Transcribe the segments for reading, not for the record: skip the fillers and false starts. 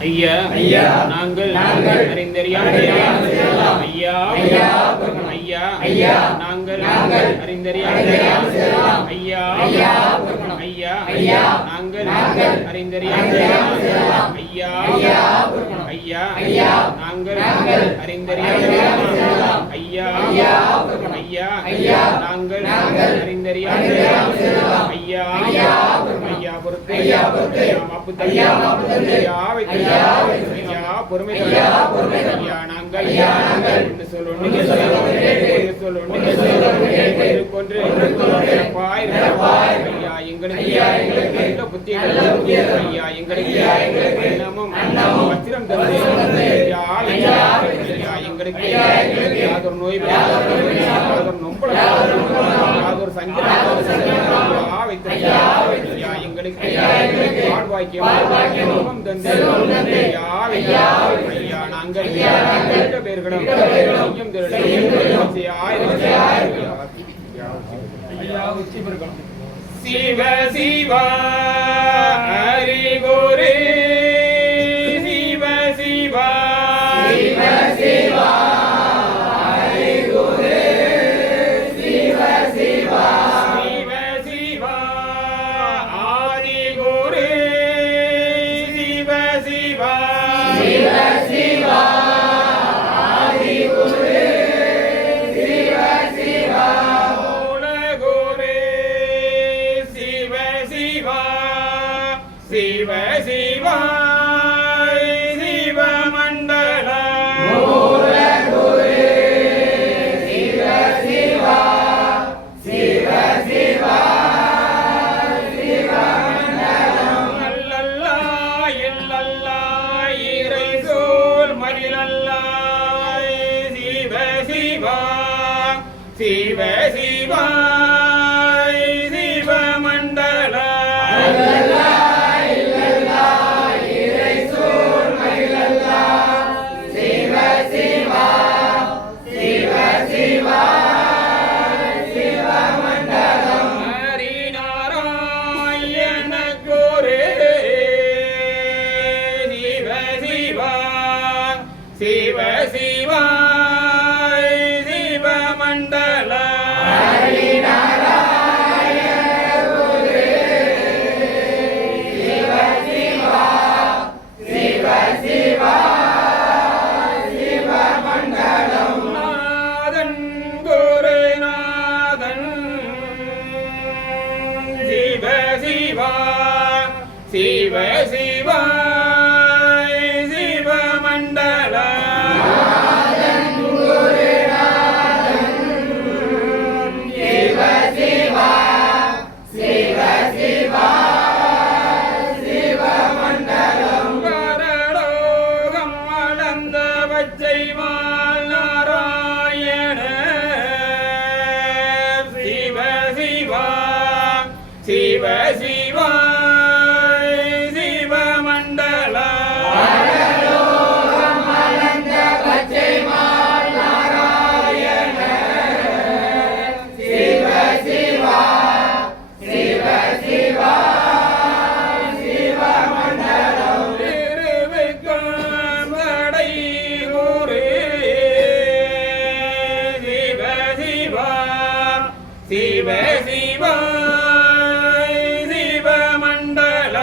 ஐயா ஐயா நாங்கள் அறிந்தறியாமல் ஐயா ஐயா ஐயா நாங்கள் அறிந்தறியாமல் ஐயா ஐயா ஐயா நாங்கள் அறிந்தறியாமல் ஐயா ஐயா ஐயா நாங்கள் அறிந்தறியாமல் ஐயா ஐயா ஐயா நாங்கள் அறிந்தறியாமல் ஐயா ஐயா பொறுத்து ஐயா மாப்பு ஐயா ஐயா பொறுமை ஐயா நாங்கள் என்று சொல்லணும் ஐயா எங்களுக்கு நல்ல புத்திகள் ஐயா எங்களுக்கு அன்னமும் வச்சிரம் தந்து ஐயா எங்களுக்கு யாதொரு நோய் யாதொரு நொம்பள யாதொரு சஞ்சலம் வைத்து ஐயா எங்களுக்கு வாழ்வாக்கியம் தந்து ஐயா நாங்கள் பேர்களும் சிவ சிவ ஹரி குரு சிவ சிவ சிவ சிவ ஹரி குரு சிவ சிவ சிவ சிவ ஹரி குரு சிவ சிவ சிவ சிவ ஹரி குரு சிவ சிவ மூல குரு சிவ சிவ சிவ சிவ சிவ மண்டல மூல குரு சிவ சிவ சிவ சிவ சிவ மண்டலம் அல்லல்லா இல்லல்லா இறை சோல் மரிலல்லா சிவ சிவ சிவ சிவ சிவ மண்டல அல்லல்லா இல்லல்லா இறை சோல் மரிலல்லா சிவ சிவ சிவ சிவ சிவ மண்டலம் ஹரி நாராயண குரு சிவ சிவ சிவ சிவ சிவ மண்டல ஹரி நாராயண குரு சிவ சிவ சிவ சிவ சிவ மண்டலம் நாதன் குருநாதன் சிவ சிவ சிவ சிவ சிவ மண்டல நாதன் குருநாதன் சிவ சிவ சிவ சிவ சிவ மண்டலம் பரலோகம் அளந்த பச்சைமால் நாராயண சிவ சிவ சிவ சிவ சிவ மண்டல பரலோகம் அளந்த பச்சைமால் நாராயண சிவ சிவ சிவ சிவ சிவ மண்டலம் திருவிக்கடை ஊரே சிவ சிவாய் சிவமண்டல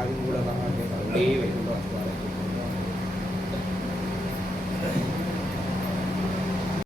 ஆதி மூலமாக